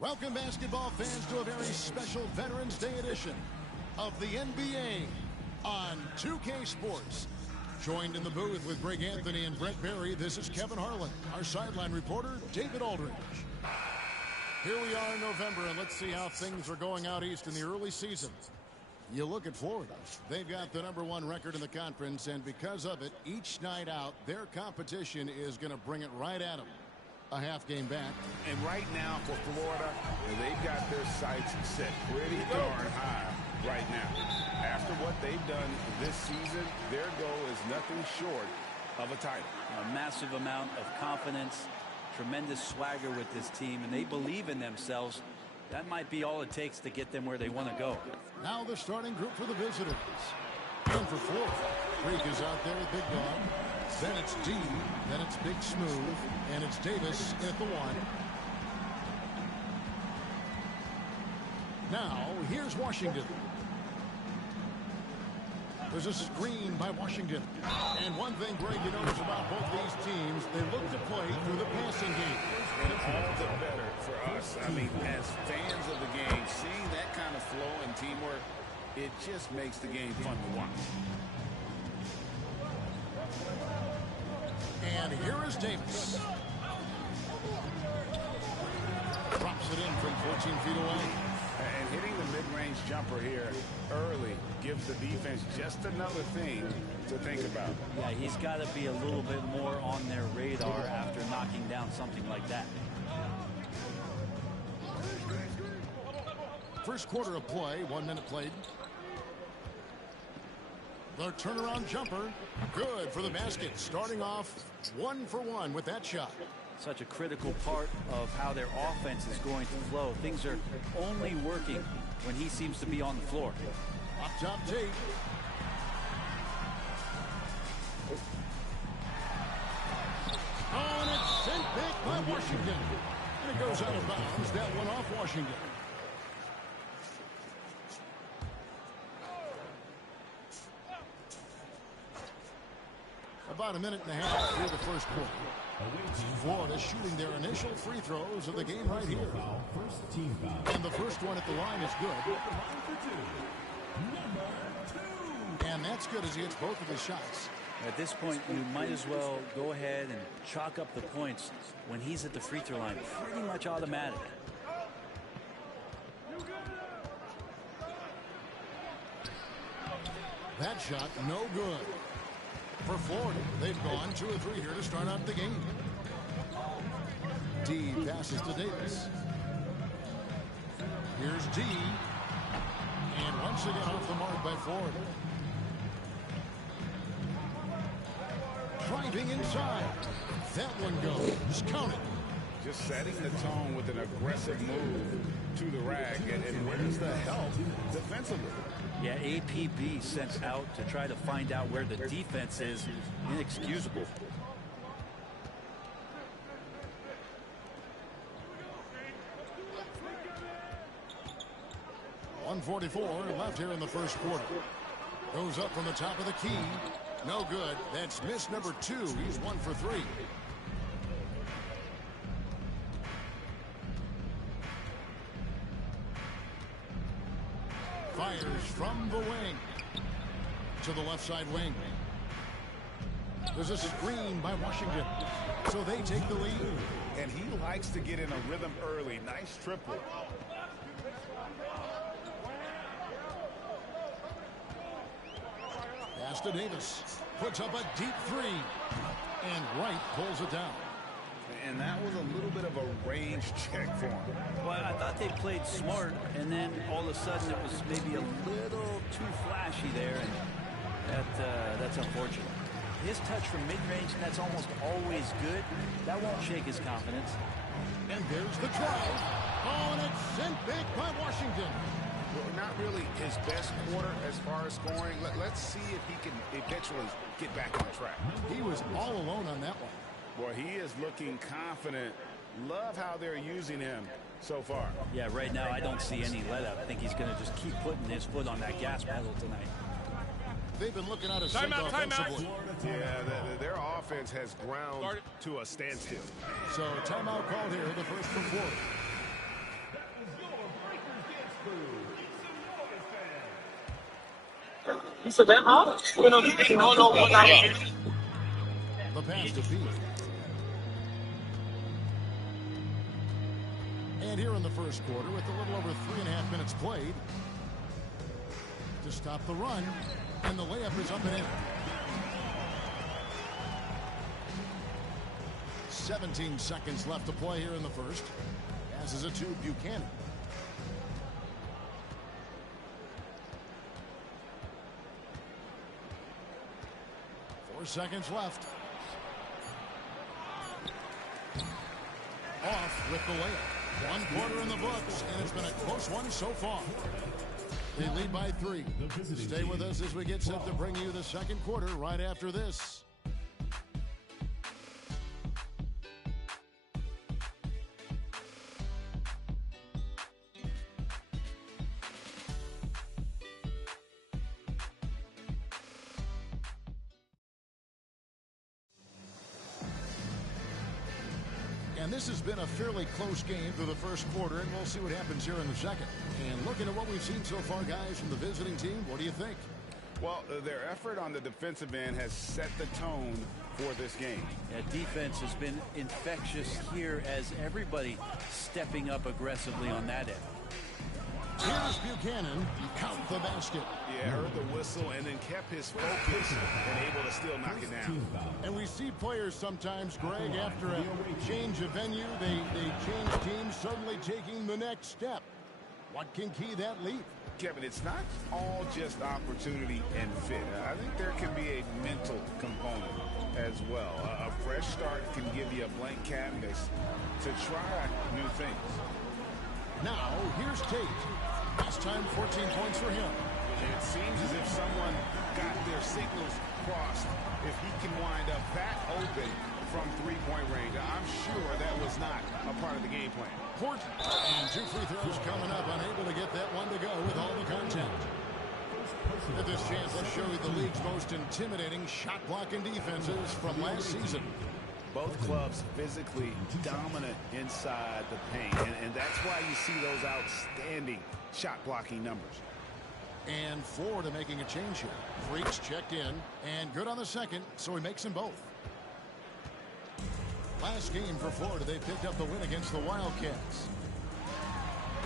Welcome, basketball fans, to a very special Veterans Day edition of the NBA on 2K Sports. Joined in the booth with Greg Anthony and Brent Barry, this is Kevin Harlan. Our sideline reporter, David Aldridge. Here we are in November, and let's see how things are going out east in the early season. You look at Florida. They've got the #1 record in the conference, and because of it, each night out, their competition is going to bring it right at them. A half game back. And right now for Florida, they've got their sights set pretty darn high right now. After what they've done this season, their goal is nothing short of a title. A massive amount of confidence, tremendous swagger with this team, and they believe in themselves. That might be all it takes to get them where they want to go. Now the starting group for the visitors. In for Florida. Freak is out there with Big Dog. Then it's D. Then it's Big Smooth. And it's Davis at the 1. Now, here's Washington. There's a screen by Washington. And one thing, Greg, you notice about both these teams, they look to play through the passing game. And all the better for us. I mean, as fans of the game, seeing that kind of flow and teamwork, it just makes the game fun to watch. And here is Davis. Drops it in from 14 feet away. And hitting the mid-range jumper here early gives the defense just another thing to think about. Yeah, he's got to be a little bit more on their radar after knocking down something like that. First quarter of play, 1 minute played. The turnaround jumper, good for the basket. Starting off 1 for 1 with that shot. Such a critical part of how their offense is going to flow. Things are only working when he seems to be on the floor. Up top Tate. Oh, and it's sent back by Washington. And it goes out of bounds. That one off Washington. About a minute and a half through the first quarter. Florida shooting their initial free throws of the game right here. And the first one at the line is good. And that's good as he hits both of his shots. At this point, you might as well go ahead and chalk up the points when he's at the free throw line. Pretty much automatic. That shot, no good. For Florida, they've gone 2 or 3 here to start out the game. D passes to Davis. Here's D. And once again off the mark by Florida. Driving inside. That one goes. Count it. Just setting the tone with an aggressive move to the rack. And where's the help defensively? Yeah, APB sent out to try to find out where the defense is. Inexcusable. .144 left here in the first quarter. Goes up from the top of the key. No good. That's miss number 2. He's 1 for 3. Fires from the wing to the left side wing. There's a screen by Washington, so they take the lead. And he likes to get in a rhythm early. Nice triple. Pass to Davis. Puts up a deep 3. And Wright pulls it down. And that was a little bit of a range check for him. Well, I thought they played smart, and then all of a sudden it was maybe a little too flashy there, and that's unfortunate. His touch from mid-range, that's almost always good. That won't shake his confidence. And there's the drive. Oh, and it's sent back by Washington. Well, not really his best quarter as far as scoring. Let's see if he can eventually get back on track. He was all alone on that one. Well, he is looking confident. Love how they're using him so far. Yeah, right now I don't see any let up. I think he's going to just keep putting his foot on that gas pedal tonight. They've been looking at a sink offensively. Yeah, their offense has ground to a standstill. So timeout called here, the first for Florida. You said that, huh? No, what I The pass to Beat. And here in the first quarter, with a little over 3.5 minutes played, to stop the run, and the layup is up and in. 17 seconds left to play here in the first. Passes it to Buchanan. Four seconds left. Off with the layup. One quarter in the books, and it's been a close one so far. They lead by 3. Stay with us as we get set to bring you the second quarter right after this. And this has been a fairly close game through the first quarter, and we'll see what happens here in the second. And looking at what we've seen so far, guys, from the visiting team, what do you think? Well, their effort on the defensive end has set the tone for this game. Yeah, defense has been infectious here as everybody stepping up aggressively on that end. Here's Buchanan. Count the basket. Yeah, heard the whistle and then kept his focus and able to still knock it down. And we see players sometimes, Greg, after a change of venue, they change teams, suddenly taking the next step. What can key that leap? Kevin, it's not all just opportunity and fit. I think there can be a mental component as well. A fresh start can give you a blank canvas to try new things. Now, here's Tate. Last time, 14 points for him. It seems as if someone got their signals crossed. If he can wind up that open from three-point range, I'm sure that was not a part of the game plan. Horton. And 2 free throws coming up, unable to get that one to go with all the contact. At this chance, let's show you the league's most intimidating shot-blocking defenses from last season. Both clubs physically dominant inside the paint, and that's why you see those outstanding shot-blocking numbers. And Florida making a change here. Freaks checked in, and good on the second, so he makes them both. Last game for Florida, they picked up the win against the Wildcats.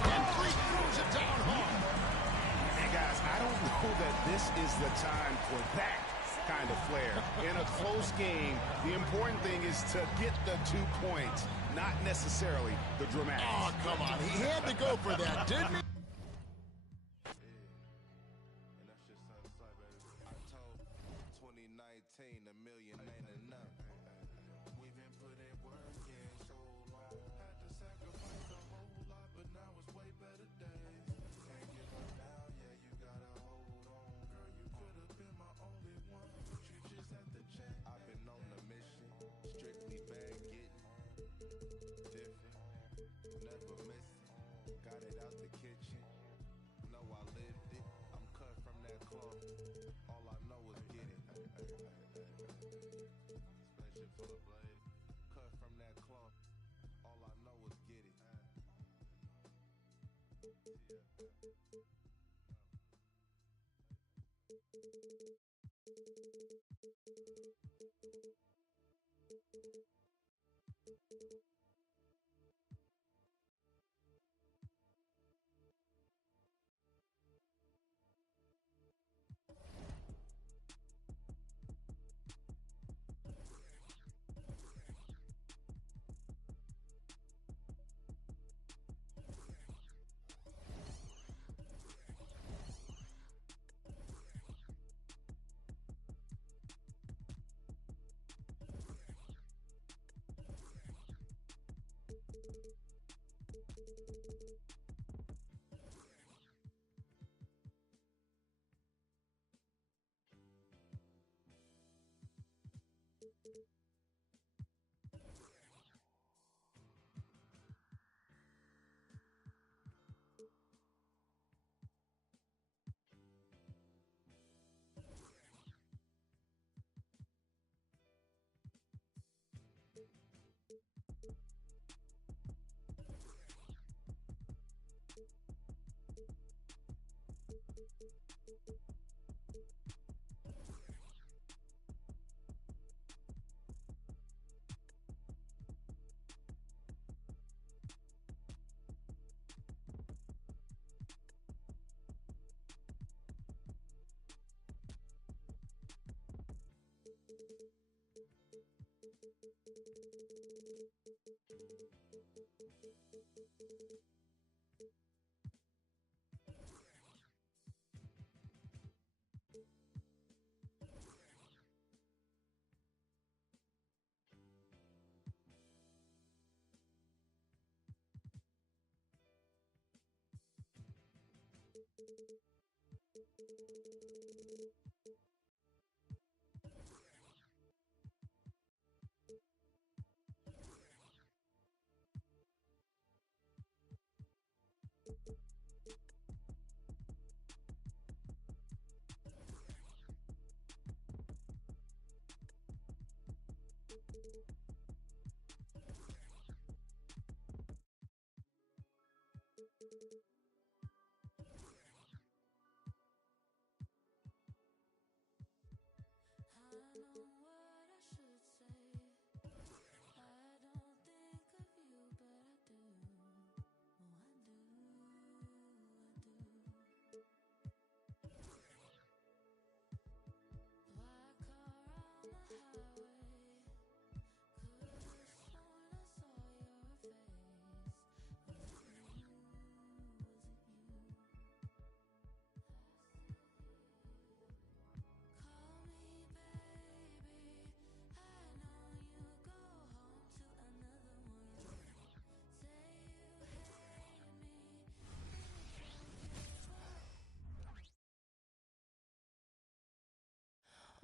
And Freak throws it down hard. And guys, I don't know that this is the time for that kind of flair. In a close game, the important thing is to get the 2 points, not necessarily the dramatics. Oh, come on. He had to go for that, didn't he?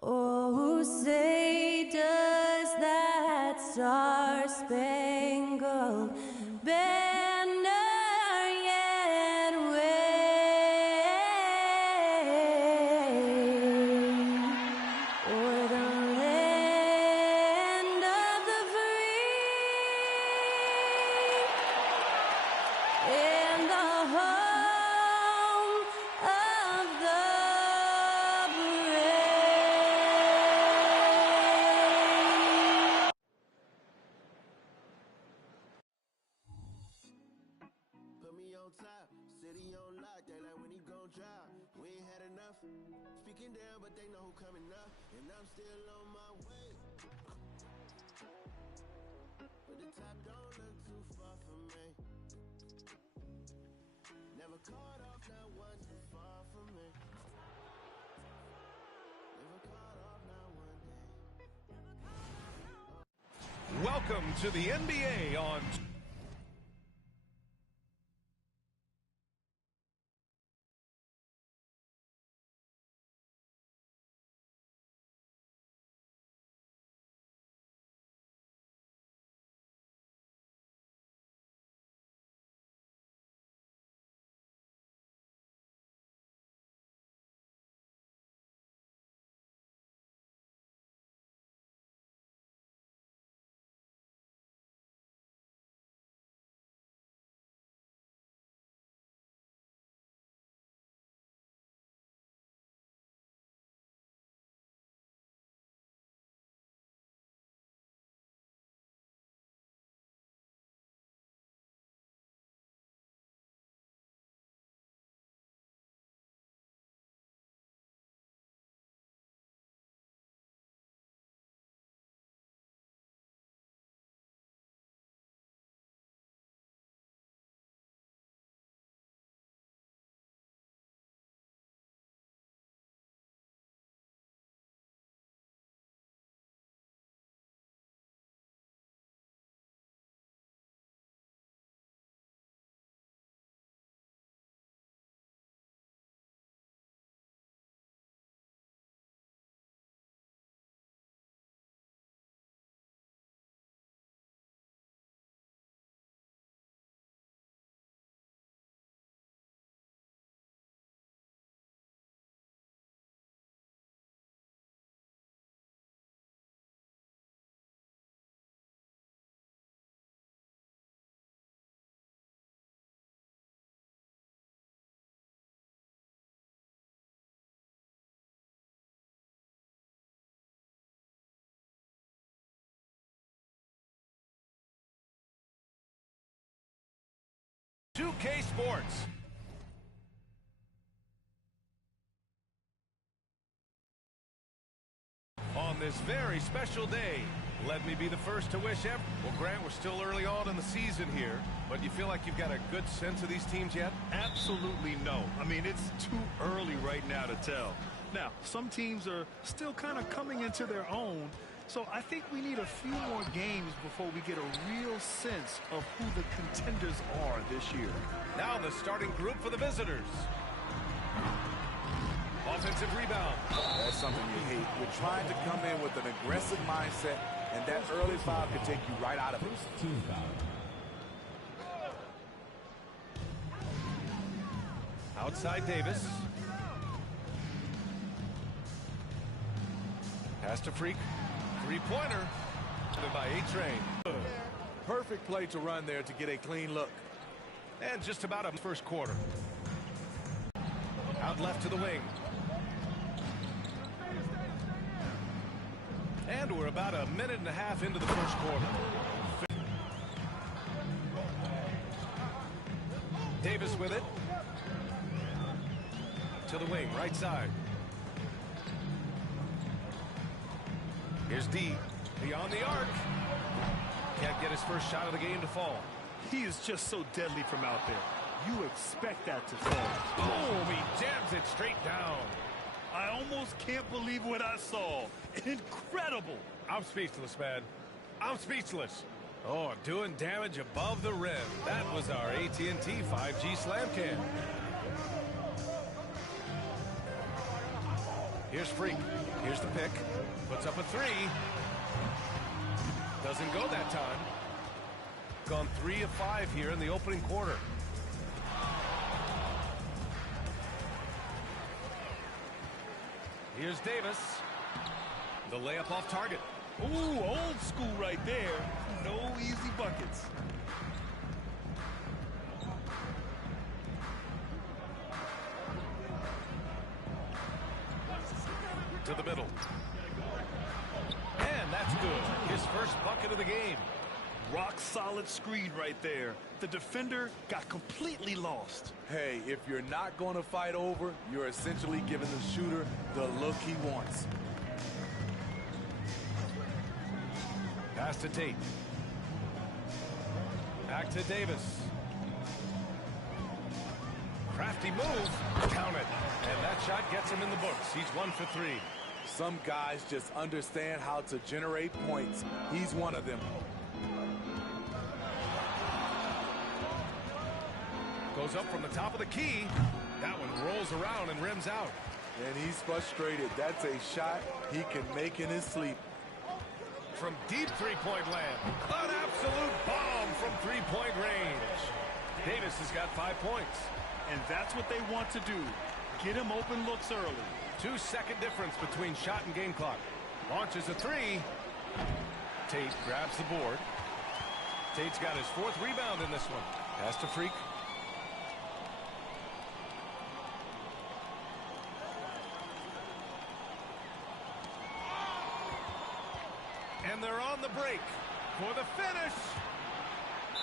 Oh, say does that star-spangled banner yet wave o'er the land of the free and the home of the speaking down, but they know who coming up, and I'm still on my way. But the top don't look too far from me. Never caught off, not one too far from me. Never caught off, not one day. Welcome to the NBA on K Sports. On this very special day, let me be the first to wish everyone. Well, Grant, we're still early on in the season here, but you feel like you've got a good sense of these teams yet? Absolutely no. I mean, it's too early right now to tell. Now, some teams are still kind of coming into their own, so I think we need a few more games before we get a real sense of who the contenders are this year. Now the starting group for the visitors. offensive rebound. That's something you hate. You're trying to come in with an aggressive mindset, and that early foul can take you right out of it. Team foul. Outside Davis. Pass to Freak. Three-pointer. By A-Train. Perfect play to run there to get a clean look. And just about a first quarter. Out left to the wing. And we're about a minute and a half into the first quarter. Davis with it. To the wing, right side. Here's D. Beyond the arc. Can't get his first shot of the game to fall. He is just so deadly from out there. You expect that to fall. Boom! He jams it straight down. I almost can't believe what I saw. Incredible. I'm speechless, man. I'm speechless. Oh, doing damage above the rim. That was our AT&T 5G Slam Cam. Here's Freak. Here's the pick. Puts up a three. Doesn't go that time. Gone 3 of 5 here in the opening quarter. Here's Davis. The layup off target. Ooh, old school right there. No easy buckets. To the middle. And that's good. His first bucket of the game. Rock solid screen right there. The defender got completely lost. Hey, if you're not going to fight over, you're essentially giving the shooter the look he wants. Pass to Tate. Back to Davis. Crafty move. Count it. And that shot gets him in the books. He's 1 for 3. Some guys just understand how to generate points. He's one of them. Goes up from the top of the key. That one rolls around and rims out. And he's frustrated. That's a shot he can make in his sleep. From deep three-point land. An absolute bomb from three-point range. Davis has got 5 points. And that's what they want to do. Get him open looks early. 2-second difference between shot and game clock. Launches a three. Tate grabs the board. Tate's got his 4th rebound in this one. Pass to Freak. And they're on the break for the finish.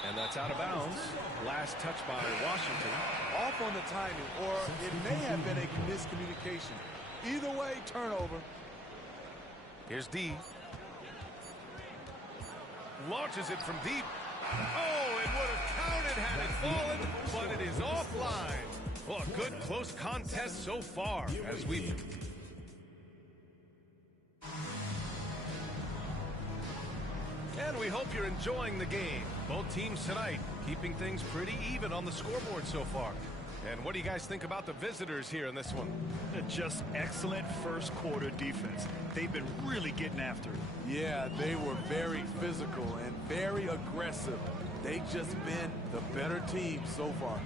And that's out of bounds. Last touch by Washington. Off on the timing, or it may have been a miscommunication. Either way, turnover. Here's D. Launches it from deep. Oh, it would have counted had it fallen, but it is offline. Well, a good close contest so far as we... And we hope you're enjoying the game. Both teams tonight keeping things pretty even on the scoreboard so far. And what do you guys think about the visitors here in this one? Just excellent first quarter defense. They've been really getting after it. Yeah, they were very physical and very aggressive. They've just been the better team so far.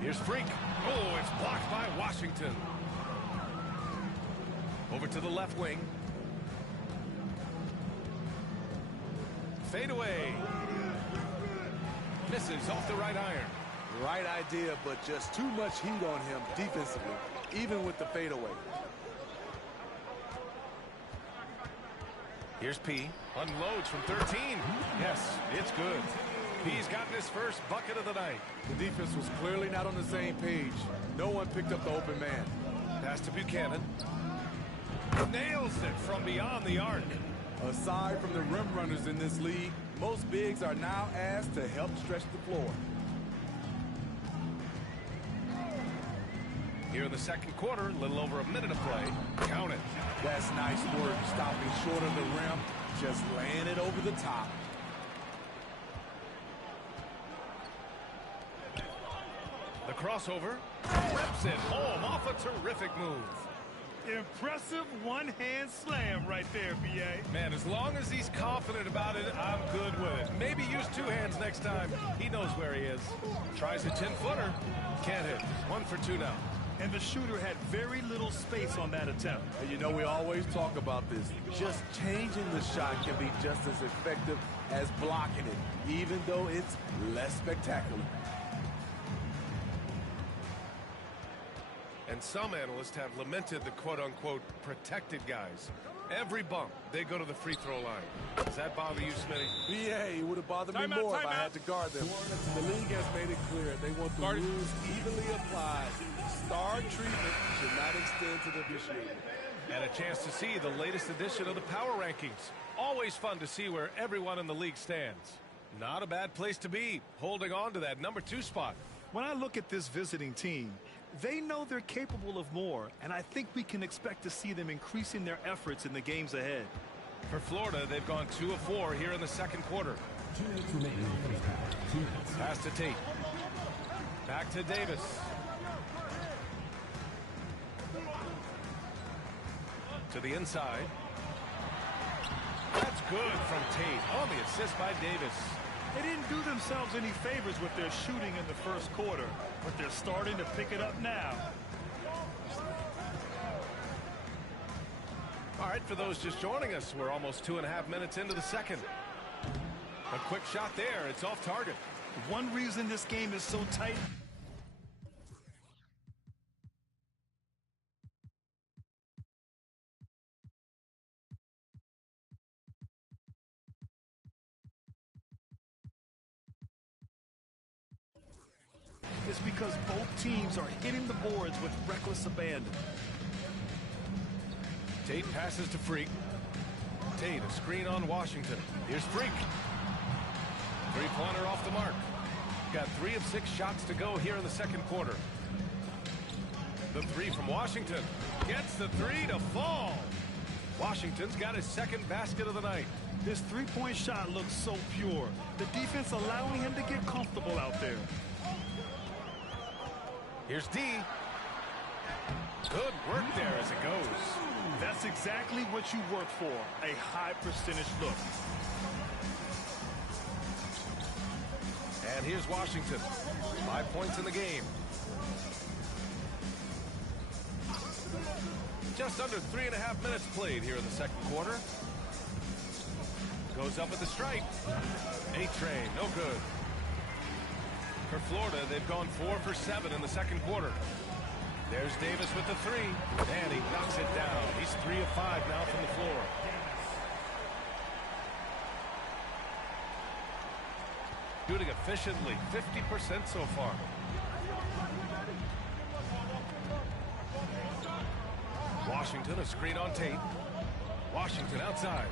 Here's Freak. Oh, it's blocked by Washington. Over to the left wing. Fade away. Misses off the right iron. Right idea, but just too much heat on him defensively, even with the fadeaway. Here's P. Unloads from 13. Yes, it's good. P's gotten his first bucket of the night. The defense was clearly not on the same page. No one picked up the open man. Pass to Buchanan. Nails it from beyond the arc. Aside from the rim runners in this league, most bigs are now asked to help stretch the floor. Here in the second quarter, a little over a minute of play. Count it. That's nice work, stopping short of the rim, just laying it over the top. The crossover. Rips it home off a terrific move. Impressive one-hand slam right there, B.A. Man, as long as he's confident about it, I'm good with it. Maybe use two hands next time. He knows where he is. Tries a 10-footer. Can't hit. 1 for 2 now. And the shooter had very little space on that attempt. And you know, we always talk about this. Just changing the shot can be just as effective as blocking it, even though it's less spectacular. And some analysts have lamented the quote-unquote protected guys. Every bump, they go to the free throw line. Does that bother you, Smitty? Yeah, it would have bothered me more if I had to guard them. The league has made it clear they want the rules evenly applied. Star treatment should not extend to the officiating. And a chance to see the latest edition of the power rankings. Always fun to see where everyone in the league stands. Not a bad place to be, holding on to that number 2 spot. When I look at this visiting team, they know they're capable of more, and I think we can expect to see them increasing their efforts in the games ahead. For Florida, they've gone 2 of 4 here in the second quarter. Pass to Tate. Back to Davis. To the inside. That's good from Tate on the assist by Davis. They didn't do themselves any favors with their shooting in the first quarter, but they're starting to pick it up now. All right, for those just joining us, we're almost 2.5 minutes into the second. A quick shot there. It's off target. One reason this game is so tight is because both teams are hitting the boards with reckless abandon. Tate passes to Freak. Tate, a screen on Washington. Here's Freak. Three-pointer off the mark. Got 3 of 6 shots to go here in the second quarter. The 3 from Washington. Gets the 3 to fall. Washington's got his second basket of the night. This three-point shot looks so pure. The defense allowing him to get comfortable out there. Here's D. Good work there as it goes. That's exactly what you work for, a high percentage look. And here's Washington. 5 points in the game. Just under 3.5 minutes played here in the second quarter. Goes up at the stripe. A-Train, no good. For Florida, they've gone 4 for 7 in the second quarter. There's Davis with the 3, and he knocks it down. He's 3 of 5 now from the floor. Shooting efficiently, 50% so far. Washington, a screen on Tate. Washington outside.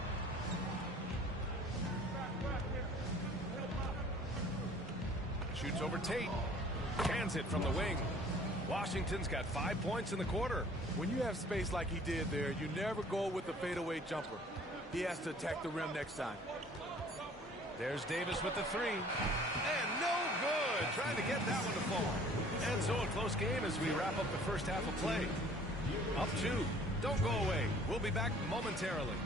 Shoots over Tate. Cans it from the wing. Washington's got 5 points in the quarter. When you have space like he did there, you never go with the fadeaway jumper. He has to attack the rim next time. There's Davis with the 3. And no good. Trying to get that one to fall. And so a close game as we wrap up the first half of play. Up 2. Don't go away. We'll be back momentarily.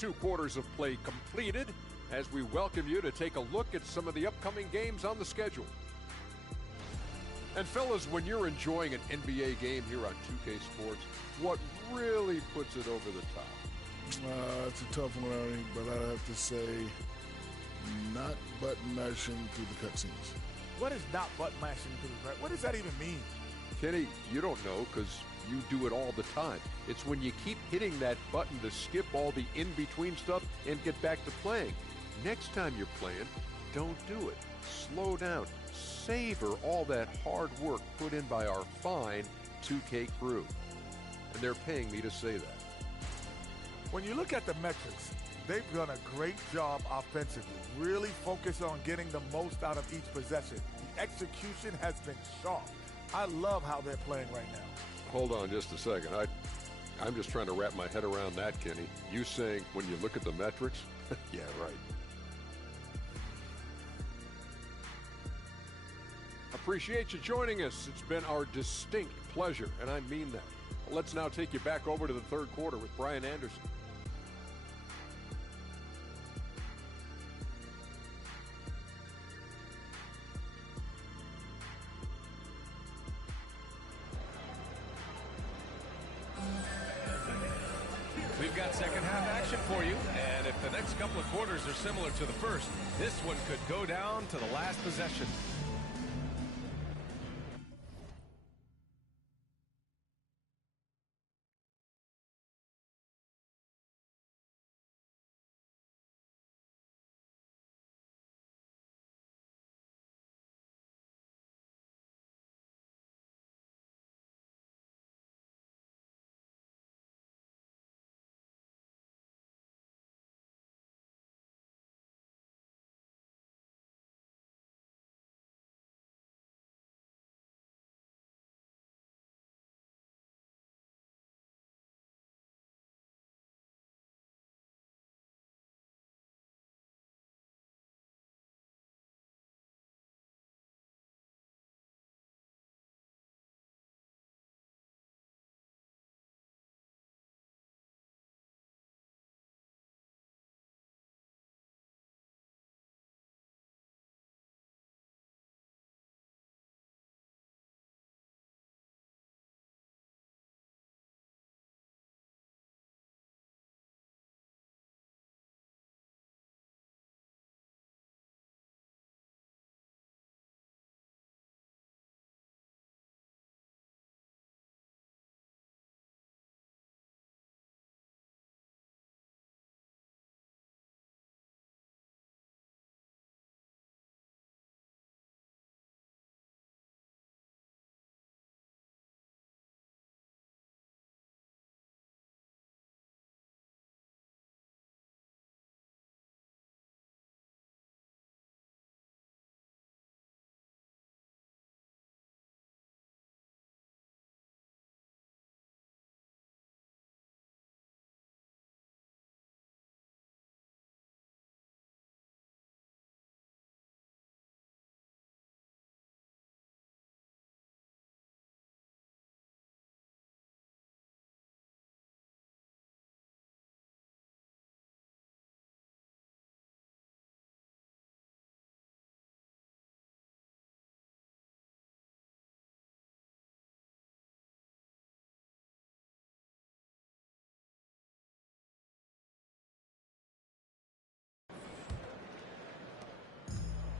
2 quarters of play completed as we welcome you to take a look at some of the upcoming games on the schedule. And fellas, when you're enjoying an NBA game here on 2K Sports, what really puts it over the top? It's a tough one, Ernie, but I have to say not button mashing through the cutscenes. What is not button mashing through the cutscenes? What does that even mean? Kenny, you don't know because you do it all the time. It's when you keep hitting that button to skip all the in-between stuff and get back to playing. Next time you're playing, don't do it. Slow down. Savor all that hard work put in by our fine 2K crew. And they're paying me to say that. When you look at the metrics, they've done a great job offensively. Really focus on getting the most out of each possession. The execution has been sharp. I love how they're playing right now. Hold on just a second. I'm just trying to wrap my head around that, Kenny. You saying when you look at the metrics? Yeah, right. Appreciate you joining us. It's been our distinct pleasure, and I mean that. Let's now take you back over to the third quarter with Brian Anderson. We've got second half action for you, and if the next couple of quarters are similar to the first, this one could go down to the last possession.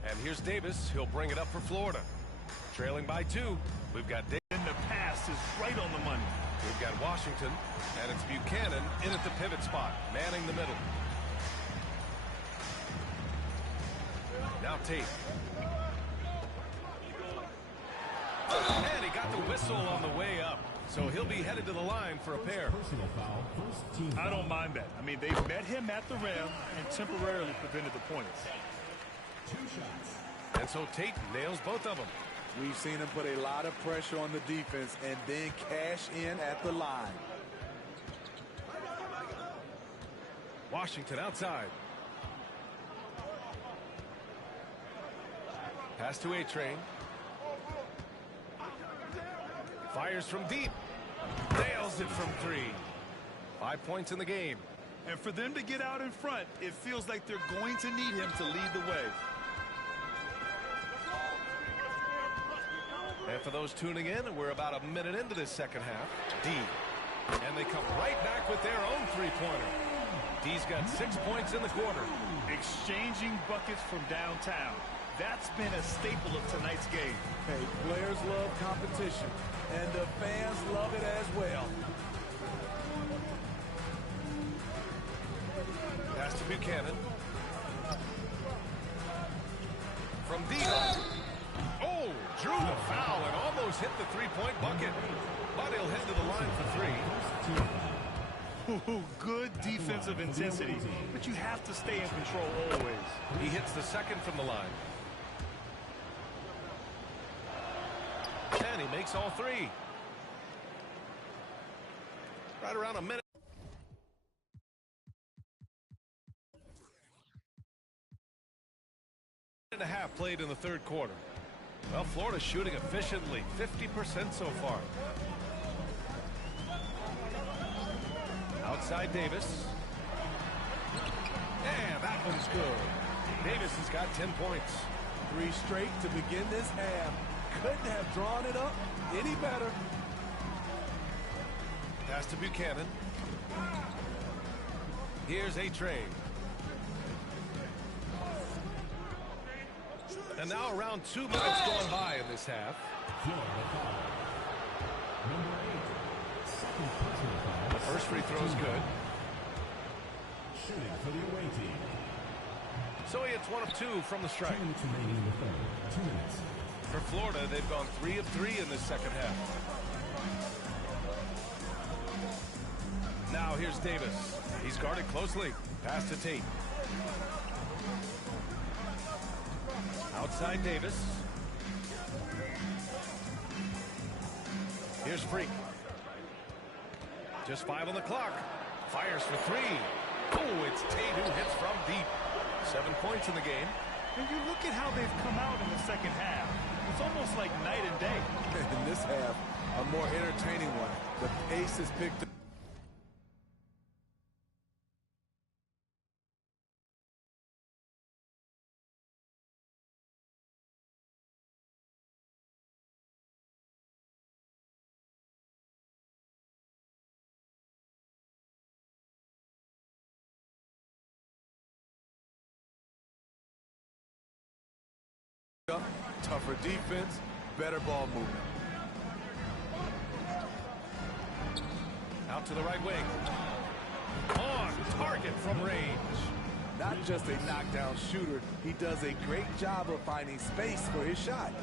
And here's Davis. He'll bring it up for Florida. Trailing by 2. We've got Davis. And the pass is right on the money. We've got Washington, and it's Buchanan in at the pivot spot, manning the middle. Now Tate. And he got the whistle on the way up. So he'll be headed to the line for a pair. I don't mind that. I mean, they met him at the rim and temporarily prevented the points. And so Tate nails both of them. We've seen him put a lot of pressure on the defense and then cash in at the line. Washington outside. Pass to A-Train. Fires from deep. Nails it from 3. 5 points in the game. And for them to get out in front, it feels like they're going to need him to lead the way. And for those tuning in, we're about a minute into this second half. D. And they come right back with their own three-pointer. D's got 6 points in the quarter. Exchanging buckets from downtown. That's been a staple of tonight's game. Hey, players love competition, and the fans love it as well. Pass to Buchanan. From D. Oh, drew the foul and almost hit the three-point bucket. But he'll head to the line for three. Ooh, good defensive intensity, but you have to stay in control always. He hits the second from the line. And he makes all three. Right around a minute. And a half played in the third quarter. Well, Florida's shooting efficiently, 50% so far. Outside Davis. And that one's good. Davis has got 10 points. 3 straight to begin this half. Couldn't have drawn it up any better. Pass to Buchanan. Here's A-Train. And now around 2 minutes gone by in this half. The first free throw is good. So he hits 1 of 2 from the strike. For Florida, they've gone 3 of 3 in this second half. Now here's Davis. He's guarded closely. Pass to Tate. Outside Davis. Here's Freak. Just 5 on the clock. Fires for 3. Oh, it's Tate who hits from deep. 7 points in the game. And you look at how they've come out in the second half. It's almost like night and day. In this half, a more entertaining one. The pace is picked up. Tougher defense, better ball movement. Out to the right wing. On target from range. Not just a knockdown shooter, he does a great job of finding space for his shot.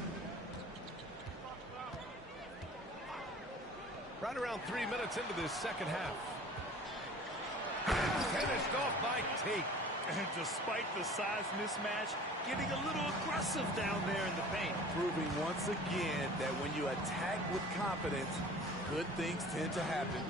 Right around 3 minutes into this second half. And finished off by Tate. And despite the size mismatch, getting a little aggressive down there in the paint. Proving once again that when you attack with confidence, good things tend to happen.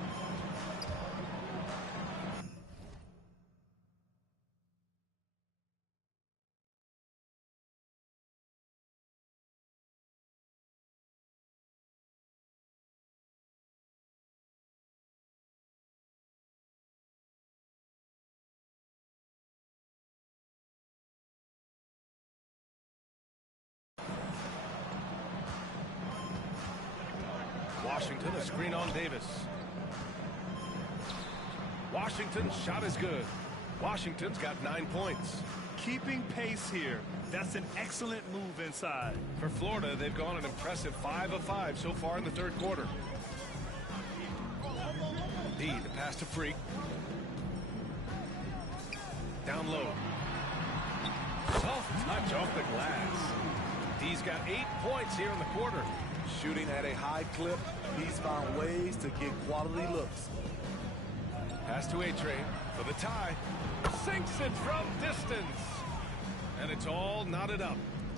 Washington, a screen on Davis. Washington's shot is good. Washington's got 9 points. Keeping pace here. That's an excellent move inside. For Florida, they've gone an impressive 5 of 5 so far in the third quarter. D, the pass to Freak. Down low. Soft touch off the glass. D's got 8 points here in the quarter. Shooting at a high clip, he's found ways to get quality looks. Pass to A-Train for the tie. Sinks it from distance. And it's all knotted up.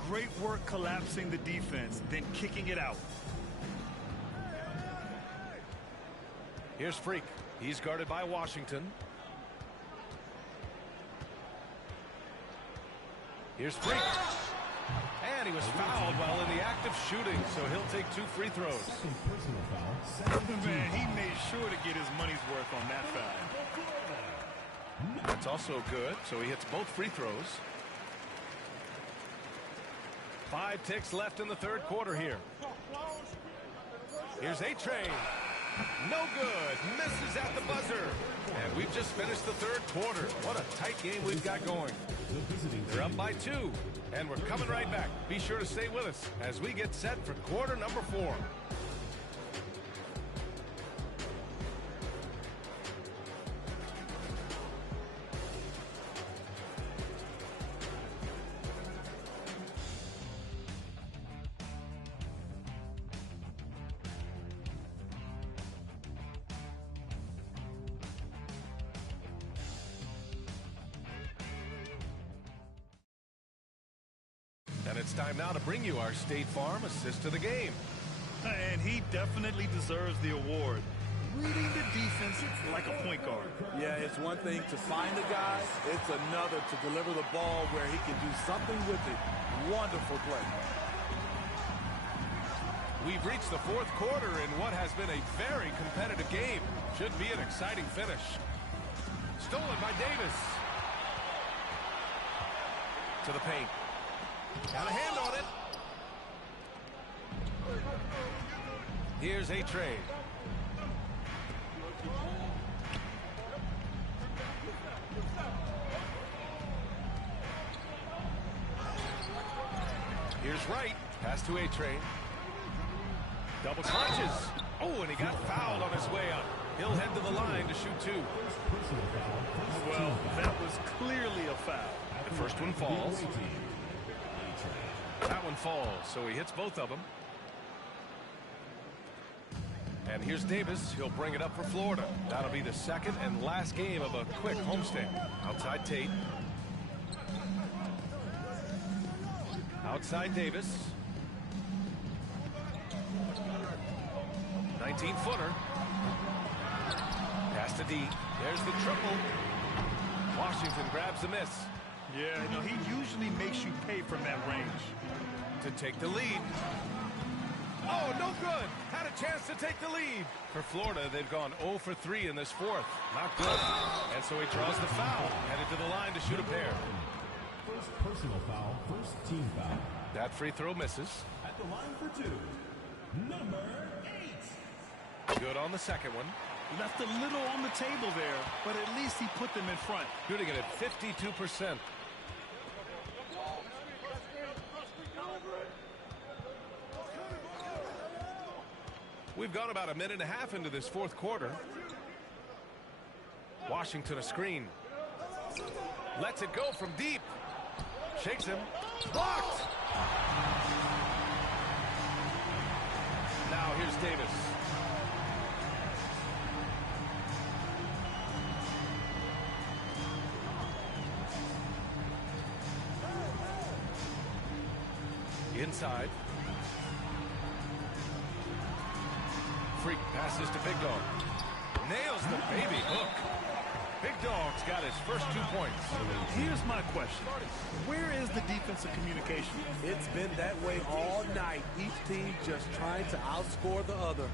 Great work collapsing the defense, then kicking it out. Here's Freak. He's guarded by Washington. Here's Freak. And he was fouled while in the act of shooting, so he'll take 2 free throws. Man, he made sure to get his money's worth on that foul. That's also good, so he hits both free throws. 5 ticks left in the third quarter here. Here's A-Train. No good. Misses at the buzzer. And we've just finished the third quarter. What a tight game we've got going. They're up by 2. And we're coming right back. Be sure to stay with us as we get set for quarter number 4. And it's time now to bring you our State Farm assist to the game. And he definitely deserves the award. Reading the defense like a point guard. Yeah, it's one thing to find the guy. It's another to deliver the ball where he can do something with it. Wonderful play. We've reached the fourth quarter in what has been a very competitive game. Should be an exciting finish. Stolen by Davis. To the paint. Got a hand on it. Here's A-Train. Here's Wright. Pass to A-Train. Double clutches. Oh, and he got fouled on his way up. He'll head to the line to shoot 2. Well, that was clearly a foul. The first one falls. That one falls, so he hits both of them. And here's Davis. He'll bring it up for Florida. That'll be the second and last game of a quick homestand. Outside Tate. Outside Davis. 19-footer. Pass to D. There's the triple. Washington grabs the miss. Yeah, no, he usually makes you pay from that range. To take the lead. Oh, no good. Had a chance to take the lead. For Florida, they've gone 0 for 3 in this fourth. Not good. And so he draws the foul. Headed to the line to shoot a pair. First personal foul, first team foul. That free throw misses. At the line for 2, number 8. Good on the second one. Left a little on the table there, but at least he put them in front. Shooting it at 52%. We've gone about a minute and a half into this fourth quarter. Washington a screen. Lets it go from deep. Shakes him. Blocked. Now here's Davis. Inside. Freak passes to Big Dog. Nails the baby hook. Big Dog's got his first 2 points. Here's my question. Where is the defensive communication? It's been that way all night. Each team just trying to outscore the other.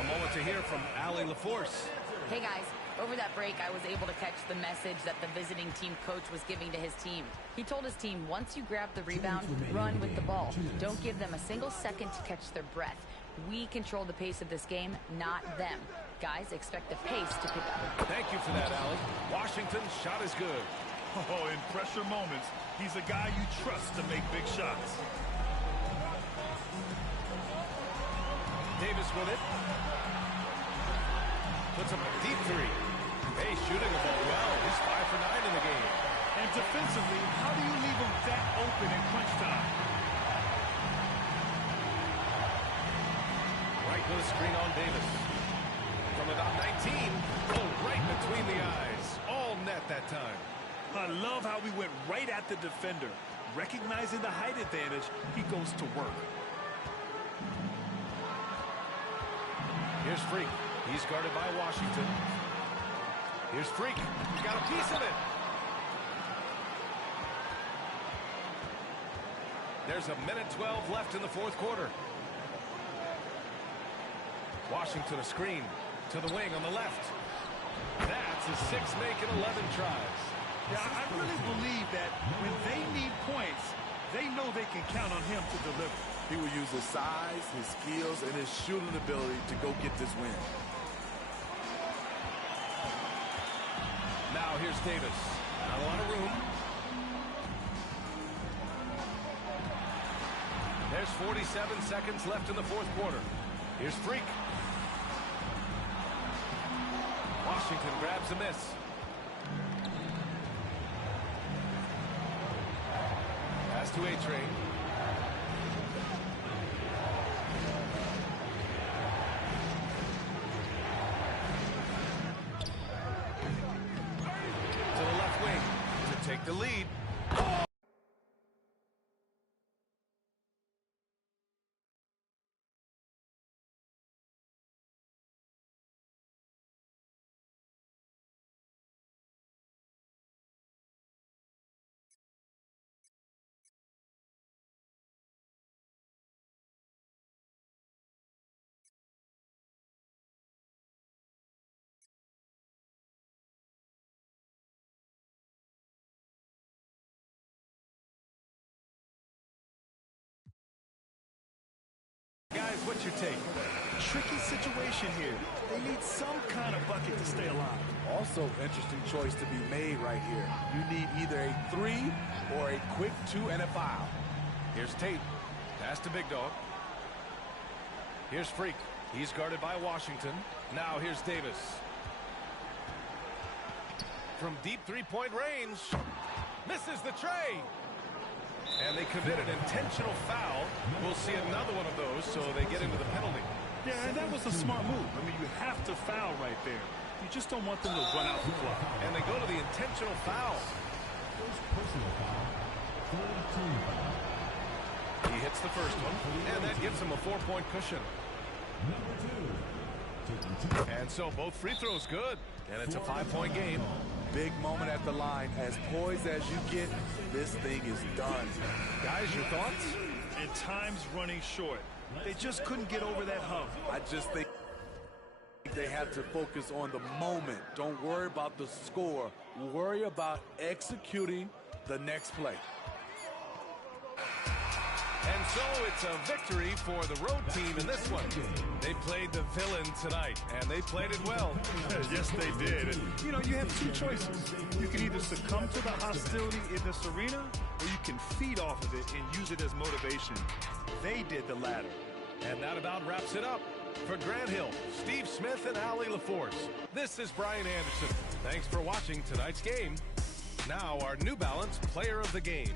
A moment to hear from Allie LaForce. Hey guys, over that break I was able to catch the message that the visiting team coach was giving to his team. He told his team, once you grab the rebound, run with the ball. Don't give them a single second to catch their breath. We control the pace of this game, not them. Guys, expect the pace to pick up. Thank you for that, Allie. Washington's shot is good. Oh, in pressure moments, he's a guy you trust to make big shots. Davis with it. Puts up a deep 3. Hey, shooting the ball well. He's 5 for 9 in the game. And defensively, how do you leave him that open in crunch time? Right with a screen on Davis. From about 19. Oh, right between the eyes. All net that time. I love how we went right at the defender. Recognizing the height advantage, he goes to work. Here's Freak. He's guarded by Washington. Here's Freak. He got a piece of it. There's a minute 12 left in the fourth quarter. Washington a screen to the wing on the left. the 6 making 11 tries. Yeah, I really believe that when they need points, they know they can count on him to deliver. He will use his size, his skills, and his shooting ability to go get this win. Now here's Davis. Not a lot of room. There's 47 seconds left in the fourth quarter. Here's Freak. Washington grabs a miss. Pass to A-Train. To the left wing to take the lead. Guys, what's your take? Tricky situation here. They need some kind of bucket to stay alive. Also, interesting choice to be made right here. You need either a 3 or a quick 2 and a foul. Here's Tate. Pass to Big Dog. Here's Freak. He's guarded by Washington. Now here's Davis. From deep three-point range. Misses the tray. And they commit an intentional foul. We'll see another one of those, so they get into the penalty. Yeah, and that was a smart move. I mean, you have to foul right there. You just don't want them to run out the clock. And they go to the intentional foul. He hits the first one, and that gives him a 4-point cushion. And so both free throws good, and it's a 5-point game. Big moment at the line. As poised as you get, this thing is done. Guys, your thoughts? And time's running short. They just couldn't get over that hump. I just think they have to focus on the moment. Don't worry about the score. Worry about executing the next play. And so it's a victory for the road team in this one. They played the villain tonight, and they played it well. Yes, they did. And, you know, you have two choices. You can either succumb to the hostility in this arena, or you can feed off of it and use it as motivation. They did the latter. And that about wraps it up. For Grant Hill, Steve Smith, and Allie LaForce, this is Brian Anderson. Thanks for watching tonight's game. Now our New Balance Player of the Game.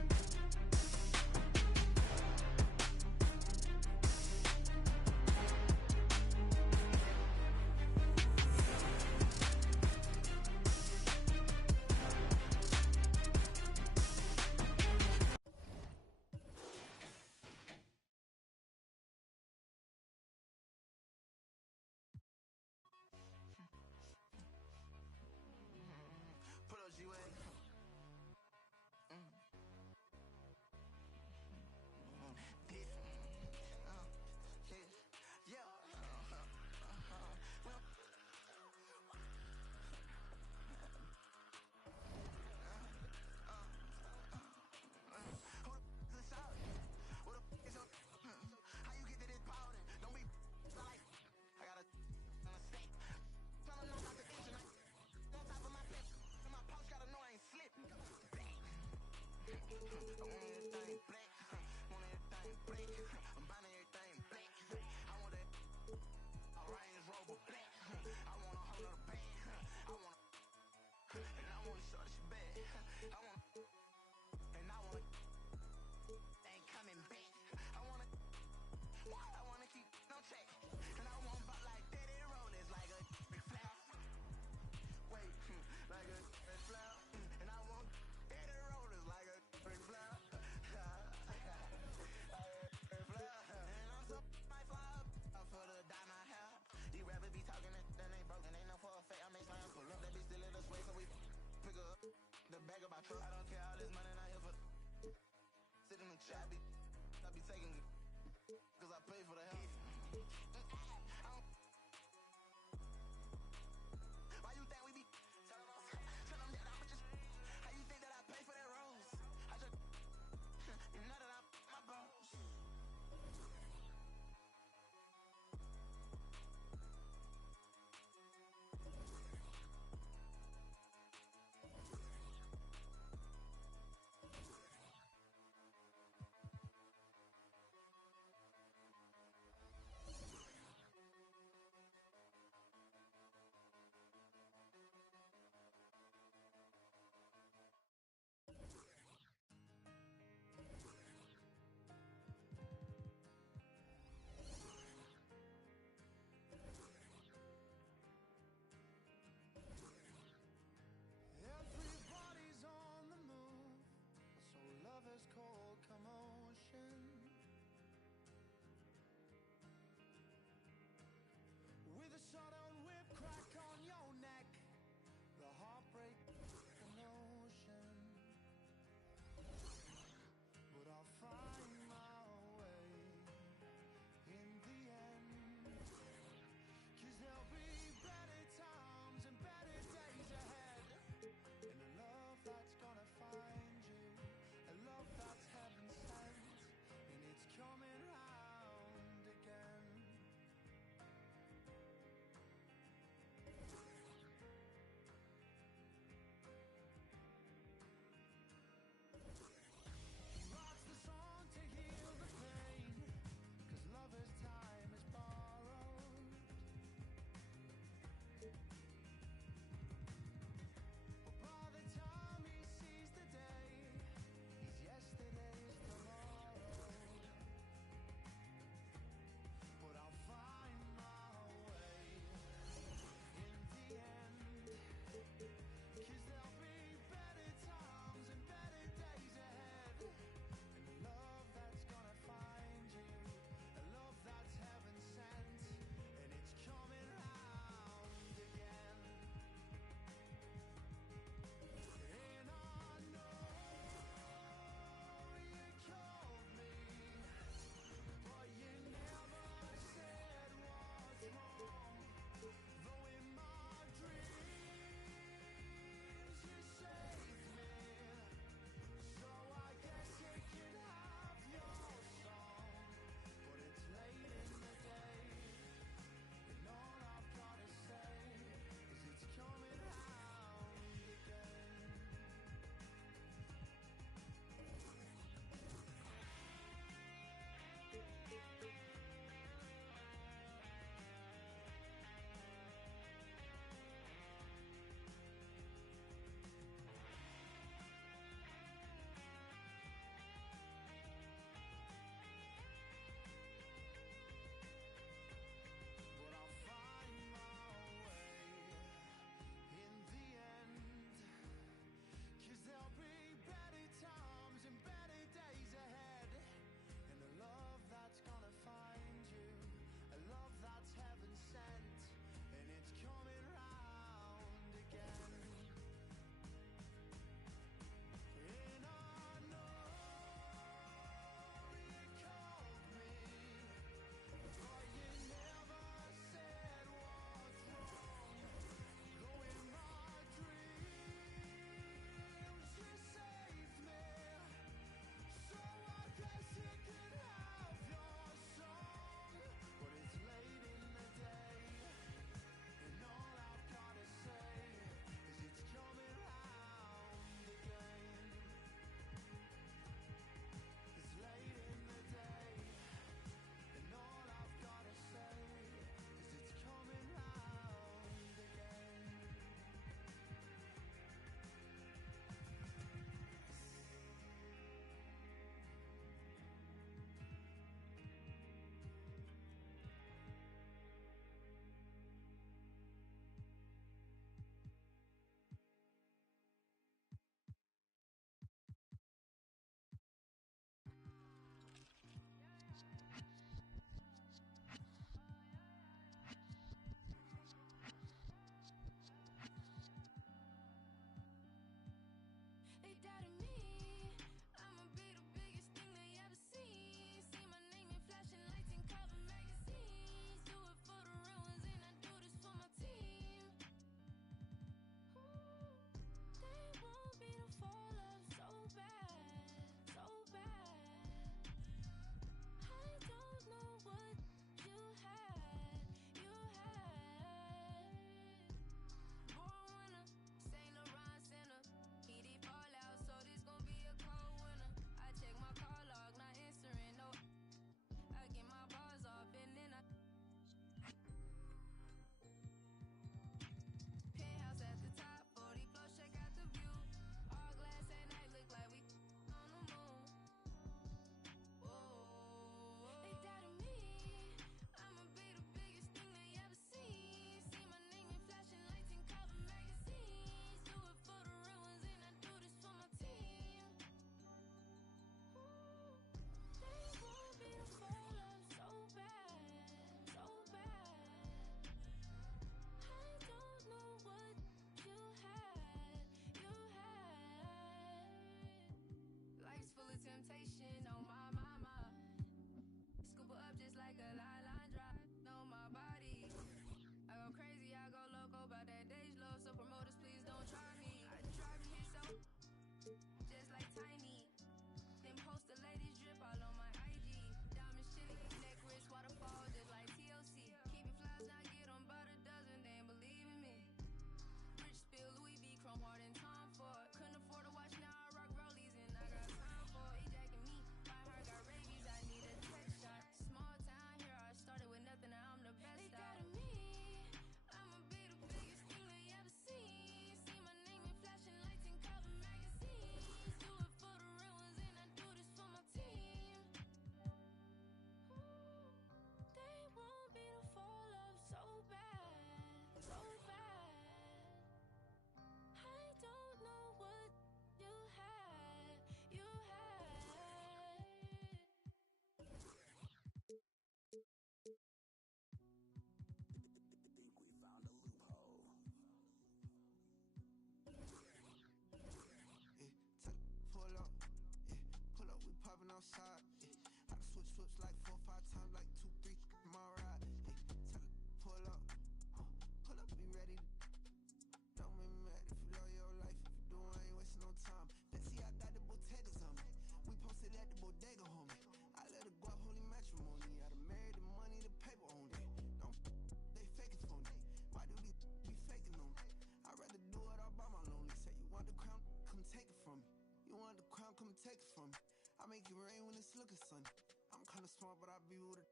smart, but I be with her.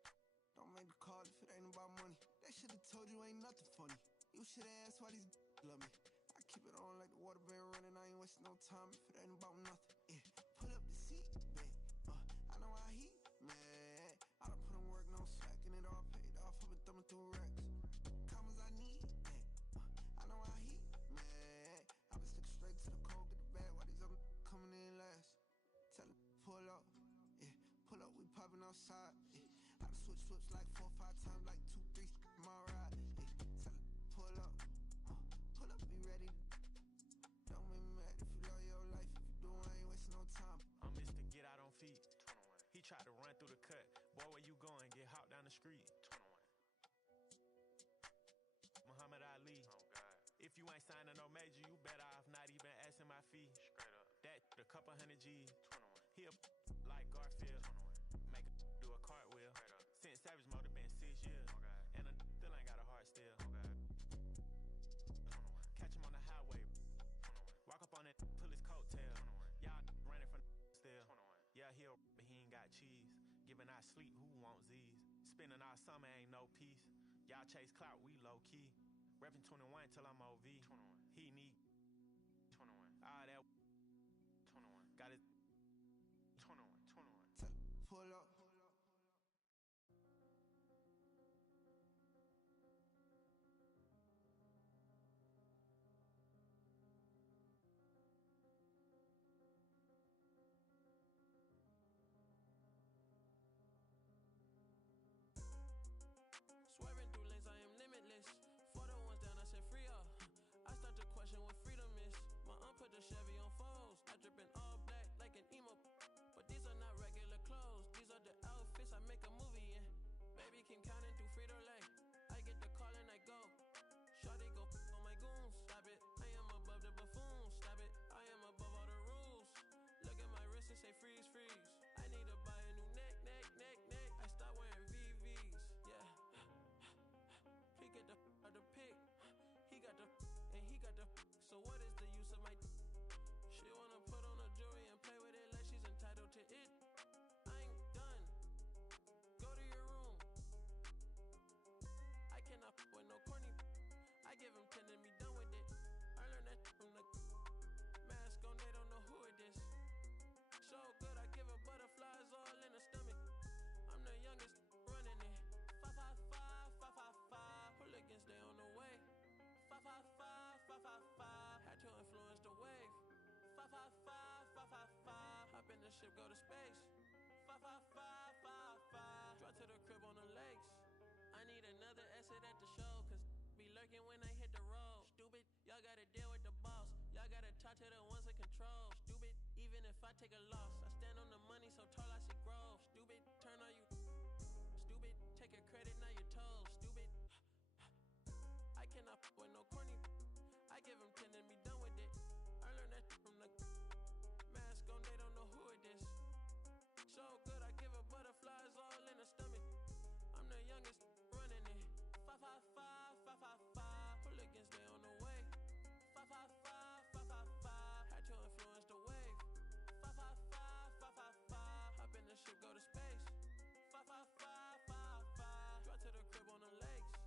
Don't make the call if it ain't about money. They should've told you ain't nothing funny. You should've asked why these love me. I keep it on like the water been running. I ain't wasting no time if it ain't about nothing. Yeah, pull up the seat, babe. I know how he mad. I done put in work, no slacking it all paid off. I've been thumbing through racks. Commas I need, babe. I know how he mad. I been sticking straight to the cold, get the bag while these other coming in last. Tell him, pull up, yeah. Pull up, we popping outside, yeah. I done switch flips like 4 or 5 times, like 2, 3, my ride, yeah. Tell him, pull up, be ready. Don't make me mad if you love your life. If you do, I ain't wasting no time. I'm Mr. Get Out on feet. 21. He tried to run through the cut. Boy, where you going? Get hopped down the street. 21. Muhammad Ali. Oh, God. If you ain't signing no major, you better off not even asking my fee. Straight up. That a couple hundred G's. 21. He a like Garfield. 21. Make a do a cartwheel. Straight up. Since Savage Mode been 6 years. Oh, God. And I still ain't got a heart still. Oh, God. Catch him on the highway. 21. Walk up on it, pull his coattail. 21. Y'all running from still. 21. Yeah, he'll, but he ain't got cheese. Giving out sleep, who wants these? Spending all summer, ain't no peace. Y'all chase clout, we low key. Reppin' 21 till I'm OV. 21. He need 21. All that 21. Got it 21. 21. Pull up. Swerving through lanes, I am limitless. For the ones down, I said free up. I start to question what freedom is. My aunt put the Chevy on foes. I drippin' all black like an emo. But these are not regular clothes. These are the outfits I make a movie in. Baby keep counting through Frito-Lay. I get the call and I go. Shawty go on my goons. Stop it. I am above the buffoons. Stop it. I am above all the rules. Look at my wrist and say freeze, freeze. I need to buy a new neck. I start wearing VVs. Yeah. He get the out the pick. He got the and he got the. So what is the use of my? She wanna put on a jewelry and play with it like she's entitled to it. I ain't done. Go to your room. I cannot with no corny. I give him 10 and be done with it. I learned that from the mask on. They don't know who it is. So good, I give her butterflies all in the stomach. I'm the youngest running it. 5, 5, 5, 5, 5, 5. Hooligans, they on the way. 5, 5, 5, 5, 5, 5. Had to influence the wave. 5, 5, 5, 5, 5, 5. Hop in the ship, go to space. 5, 5, 5, 5, 5. Drive to the crib on the lakes. I need another exit at the show, cause be lurking when I hit the road. Stupid, y'all gotta deal with the boss. Y'all gotta talk to the ones in control. Stupid, even if I take a loss, I stand on the money so tall I see growth. Stupid, turn on you. Stupid, take your credit, now you're told. Stupid, I cannot with no corny. I give him 10 and be done with it. I learned that from the mask on, they don't know who it is. So good, I give her butterflies all in the stomach. I'm the youngest running it. 5, 5, 5, 5, 5, 5. Hooligans, they on the way. 5, 5, 5, 5, 5, 5. Had to influence the wave. 5, 5, 5, 5, 5, 5. Hop in the ship, go to space. 5, 5, 5, 5, 5. Drive to the crib on the lakes.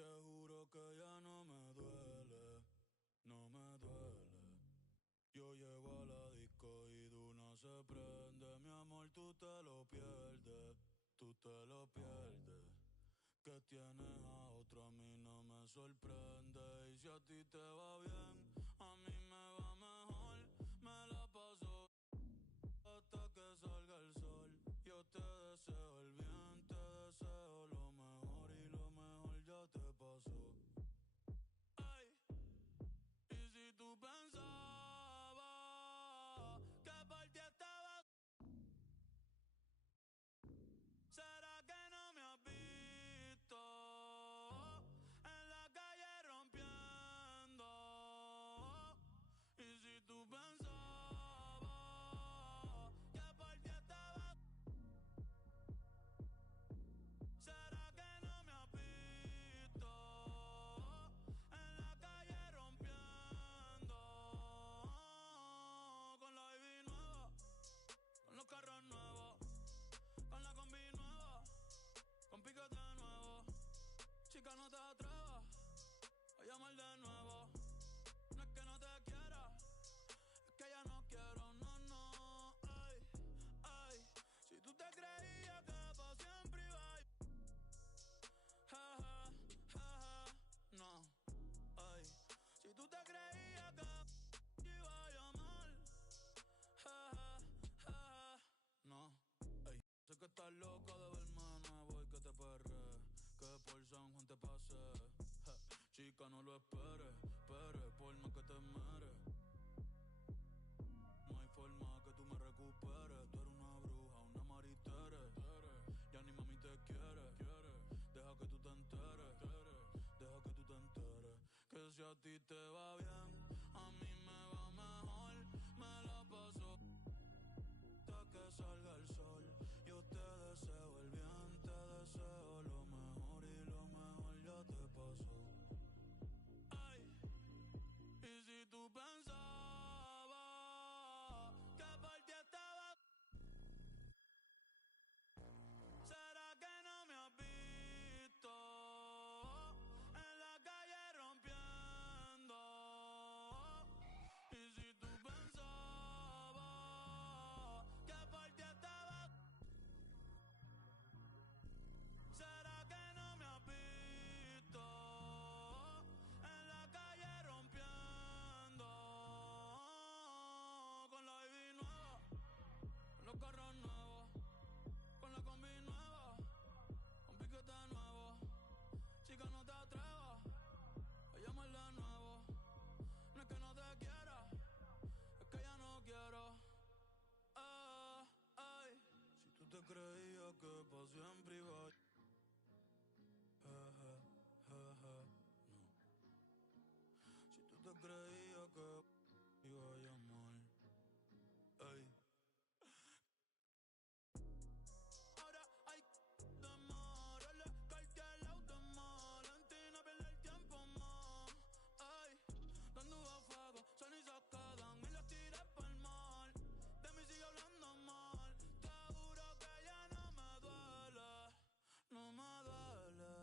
Te juro que ya no me duele, no me duele. Yo llego a la disco y de una se prende. Mi amor, tú te lo pierdes, tú te lo pierdes. Que tienes a otro, a mí no me sorprende. Y si a ti te va bien, a mí me va mejor. Me la paso hasta que salga el sol. Yo te deseo el bien, te deseo lo mejor. Y lo mejor ya te pasó. Ay, y si tú pensabas que por ti estaba, ¿será que no me has visto en la calle rompiendo? perre, que por San Juan te pase. Ja, chica, no lo esperes, espere, por más que te esmeres. No hay forma que tú me recuperes. Tú eres una bruja, una maritere. Ya ni mami te quiere. Deja que tú te enteres. Deja que tú te enteres. Que si a ti te va bien, a mí me va mejor. Me la paso hasta que salga el sol. Yo te deseo el bien, te deseo lo mejor y lo mejor ya te pasó. Ay, y si tú pensabas que por ti estaba, ¿será que no me has visto en la calle rompiendo? Y si tú pensabas que por ti estaba, ¿será que no me has visto en la calle rompiendo? Con la baby nueva, con los carros nuevos, con la combi nueva, un piquete nuevo. Chica, no te atrevas a llamarle de nuevo. No es que no te quiera, es que ya no quiero. Ay, si tú te creías que pa' siempre iba a... Jeje, jeje, no. Si tú te creías que iba a llamar, ey. Ahora hay demorarle, cualquier auto más. Valentina pierde el tiempo más. Ay, dando a fuego, son y sacadan y las tiré pa'l mar. De mí sigue hablando mal. Te juro que ya no me duele, no me duele.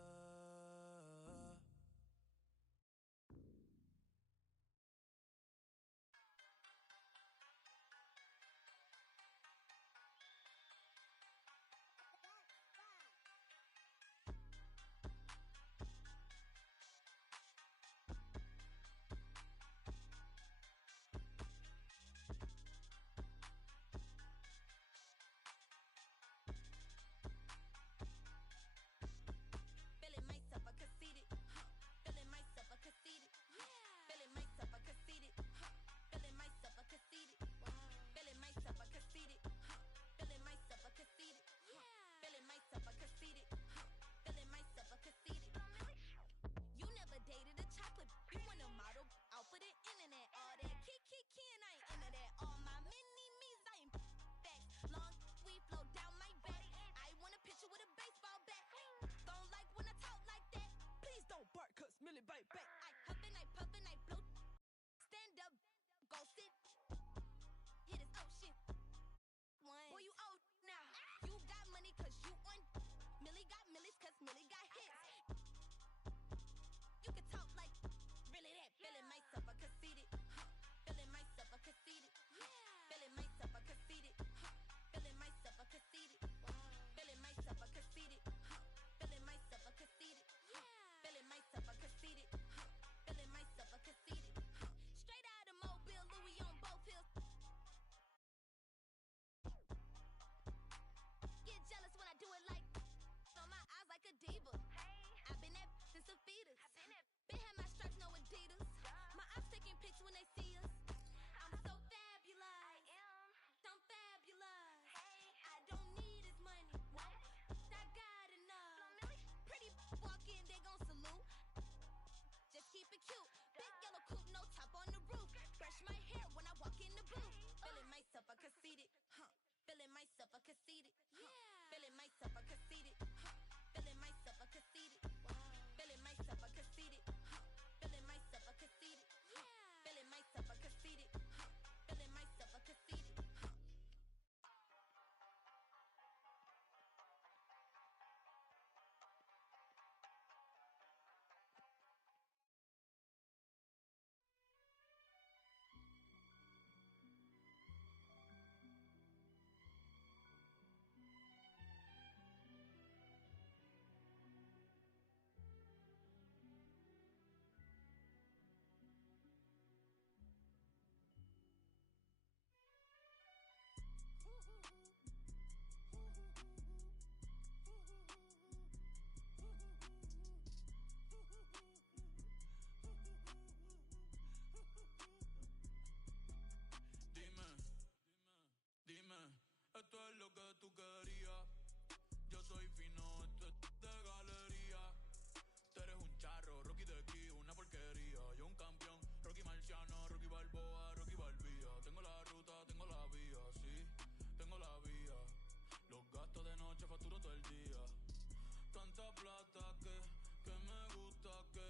tanta plata que me gusta que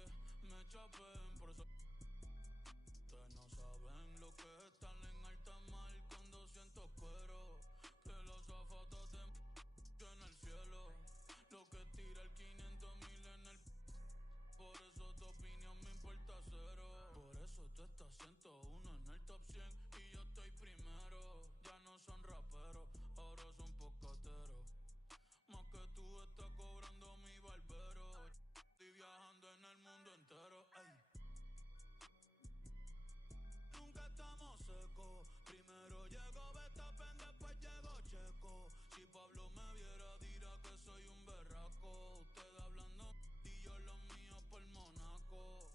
me chapeen. Por eso ustedes no saben lo que es estar en alta mar con 200 cueros. Que los zapatos te en el cielo. Lo que tira el 500,000 en el. Por eso tu opinión me importa cero. Por eso tú estás 101 en el top 100 y yo estoy primero. Ya no son raperos, ahora son pocateros. Más que tú estás cobrando mi barbero. Estoy viajando en el mundo entero. Ay. Nunca estamos secos. Primero llegó Verstappen, después llegó Checo. Si Pablo me viera dirá que soy un berraco. Ustedes hablando y yo los míos por Monaco.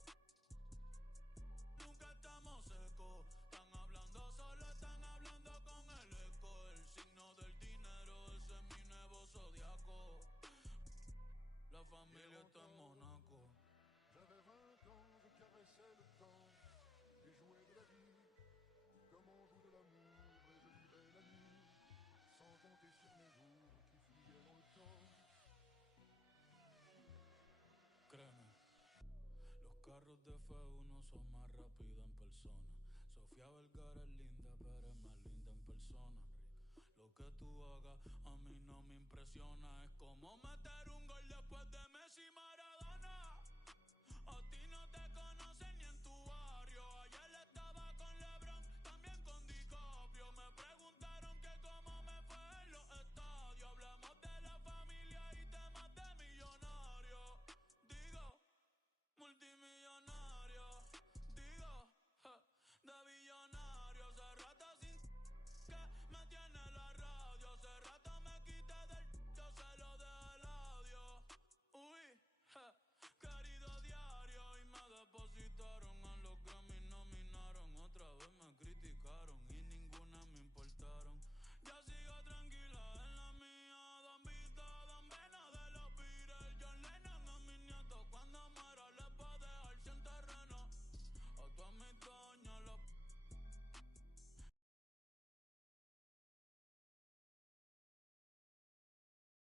Nunca estamos secos. Están hablando solo, están hablando con el eco. El signo del dinero, ese es mi nuevo zodiaco. La familia está en Monaco. J'avais 20 ans, je caressais le temps et jouais de la vie comme on joue de l'amour, et je vivais la nuit sans compter sur mes jours qui fuyaient dans le temps. Créeme, los carros de F1 son más rápidos en persona. Sofía Vergara es linda, pero es más linda en persona. Lo que tú hagas a mí